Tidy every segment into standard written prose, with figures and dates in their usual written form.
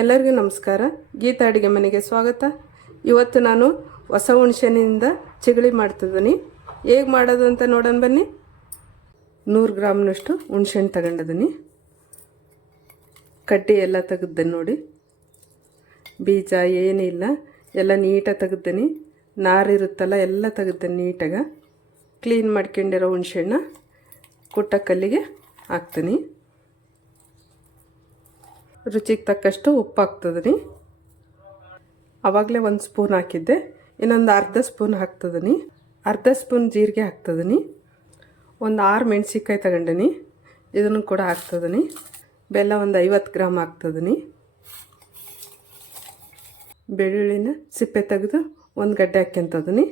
ಎಲ್ಲರಿಗೂ ನಮಸ್ಕಾರ. ಗೀತಾ ಅಡುಗೆ ಮನೆಗೆ ಸ್ವಾಗತ. ಇವತ್ತು ನಾನು ಹೊಸ ಹುಣಸೆಹಣ್ಣಿನಿಂದ ಚಿಗಳಿ ಮಾಡ್ತಿದ್ದೀನಿ. ಹೇಗೆ ಮಾಡೋದು ಅಂತ ನೋಡೋಣ ಬನ್ನಿ. 100 ಗ್ರಾಮ್ನಷ್ಟು ಹುಣಸೆಹಣ್ಣು ತಗೊಂಡಿದ್ದೀನಿ. ಕಡ್ಡಿ ಎಲ್ಲ ತೆಗೆದ್ದೇನೆ ನೋಡಿ. ಬೀಜ ಏನಿಲ್ಲ, ಎಲ್ಲ ನೀಟಾಗಿ ತೆಗೆದ್ದೀನಿ. ನಾರಿರುತ್ತಲ್ಲ ಎಲ್ಲ ತೆಗೆದ್ದೇನೆ ನೀಟಾಗಿ. ಕ್ಲೀನ್ ಮಾಡ್ಕೊಂಡಿರೋ ಹುಣಸೆಹಣ್ಣ ಕುಟ್ಟ ಕಲ್ಲಿಗೆ ಹಾಕ್ತೀನಿ. ರುಚಿಗೆ ತಕ್ಕಷ್ಟು ಉಪ್ಪು ಹಾಕ್ತಿದ್ದೀನಿ. ಆವಾಗಲೇ 1 ಸ್ಪೂನ್ ಹಾಕಿದ್ದೆ, ಇನ್ನೊಂದು ಅರ್ಧ ಸ್ಪೂನ್ ಹಾಕ್ತಿದ್ದೀನಿ. ಅರ್ಧ ಸ್ಪೂನ್ ಜೀರಿಗೆ ಹಾಕ್ತಿದ್ದೀನಿ. ಒಂದು 6 ಮೆಣಸಿನ್ಕಾಯಿ ತಗೊಂಡಿನಿ, ಇದನ್ನು ಕೂಡ ಹಾಕ್ತಿದ್ದೀನಿ. ಬೆಲ್ಲ ಒಂದು 50 ಗ್ರಾಮ್ ಹಾಕ್ತಿದ್ದೀನಿ. ಬೆಳ್ಳುಳ್ಳಿನ ಸಿಪ್ಪೆ ತೆಗೆದು ಒಂದು ಗಡ್ಡೆ ಹಾಕ್ಯಂತಿದ್ದೀನಿ.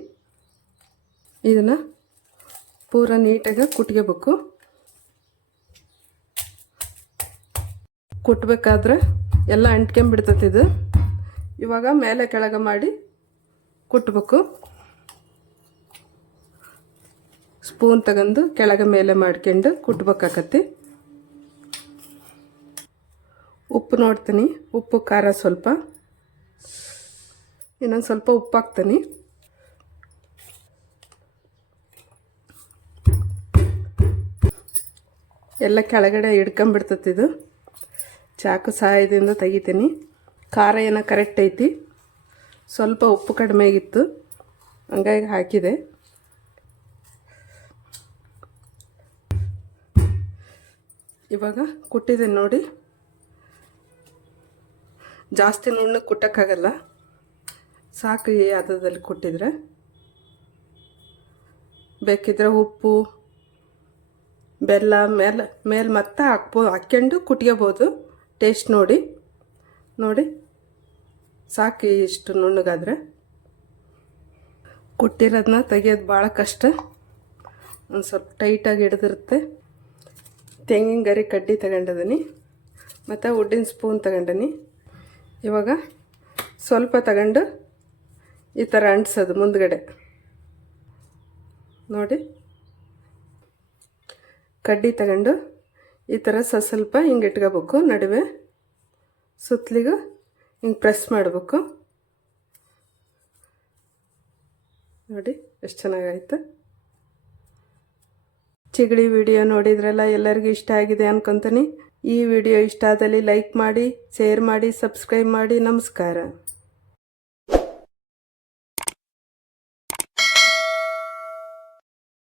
ಇದನ್ನು ಪೂರ ನೀಟಾಗಿ ಕುಟ್ಕೋಬೇಕು. ಕುಟ್ಟಬೇಕಾದ್ರೆ ಎಲ್ಲ ಅಂಟ್ಕೊಂಬಿಡ್ತೈತಿ ಇದು. ಇವಾಗ ಮೇಲೆ ಕೆಳಗೆ ಮಾಡಿ ಕುಟ್ಟಬೇಕು. ಸ್ಪೂನ್ ತಗೊಂಡು ಕೆಳಗೆ ಮೇಲೆ ಮಾಡ್ಕೊಂಡು ಕುಟ್ಬೇಕಾಕತ್ತಿ. ಉಪ್ಪು ನೋಡ್ತೀನಿ, ಉಪ್ಪು ಖಾರ ಸ್ವಲ್ಪ, ಇನ್ನೊಂದು ಸ್ವಲ್ಪ ಉಪ್ಪು ಹಾಕ್ತೀನಿ. ಎಲ್ಲ ಕೆಳಗಡೆ ಹಿಡ್ಕೊಂಬಿಡ್ತೈತಿ ಇದು. ಚಾಕು ಸಹಾಯದಿಂದ ತೆಗಿತೀನಿ. ಖಾರ ಏನೋ ಕರೆಕ್ಟ್ ಐತಿ, ಸ್ವಲ್ಪ ಉಪ್ಪು ಕಡಿಮೆ ಆಗಿತ್ತು, ಹಂಗಾಗಿ ಹಾಕಿದೆ. ಇವಾಗ ಕುಟ್ಟಿದೆ ನೋಡಿ. ಜಾಸ್ತಿ ನುಣ್ಣಗೆ ಕುಟ್ಟಕ್ಕಾಗಲ್ಲ, ಸಾಕು ಈ ಹದದಲ್ಲಿ ಕುಟ್ಟಿದ್ರೆ. ಬೇಕಿದ್ರೆ ಉಪ್ಪು ಬೆಲ್ಲ ಮೇಲೆ ಮತ್ತೆ ಹಾಕ್ಕೊಂಡು ಕುಟ್ಕೋಬೋದು. ಟೇಸ್ಟ್ ನೋಡಿ ಸಾಕು. ಇಷ್ಟು ನುಣ್ಣಗಾದರೆ ಕುಟ್ಟಿರೋದನ್ನ ತೆಗಿಯೋದು ಭಾಳ ಕಷ್ಟ. ಒಂದು ಸ್ವಲ್ಪ ಟೈಟಾಗಿ ಹಿಡಿದಿರುತ್ತೆ. ತೆಂಗಿನ ಗರಿ ಕಡ್ಡಿ ತಗೊಂಡಿದ್ದೀನಿ, ಮತ್ತು ಉಡ್ಡಿನ ಸ್ಪೂನ್ ತಗೊಂಡಿನಿ. ಇವಾಗ ಸ್ವಲ್ಪ ತಗೊಂಡು ಈ ಥರ ಅಂಟಿಸೋದು ಮುಂದ್ಗಡೆ ನೋಡಿ. ಕಡ್ಡಿ ತಗೊಂಡು ಈ ಥರ ಸ್ವಲ್ಪ ಹಿಂಗೆ ಇಟ್ಕೋಬೇಕು. ನಡುವೆ ಸುತ್ತಲಿಗೂ ಹಿಂಗೆ ಪ್ರೆಸ್ ಮಾಡಬೇಕು ನೋಡಿ. ಎಷ್ಟು ಚೆನ್ನಾಗಾಯ್ತು. ಚಿಗಳಿ ವಿಡಿಯೋ ನೋಡಿದ್ರಲ್ಲ, ಎಲ್ಲರಿಗೂ ಇಷ್ಟ ಆಗಿದೆ ಅನ್ಕೊತೀನಿ. ಈ ವಿಡಿಯೋ ಇಷ್ಟ ಆದಲ್ಲಿ ಲೈಕ್ ಮಾಡಿ, ಶೇರ್ ಮಾಡಿ, ಸಬ್ಸ್ಕ್ರೈಬ್ ಮಾಡಿ. ನಮಸ್ಕಾರ.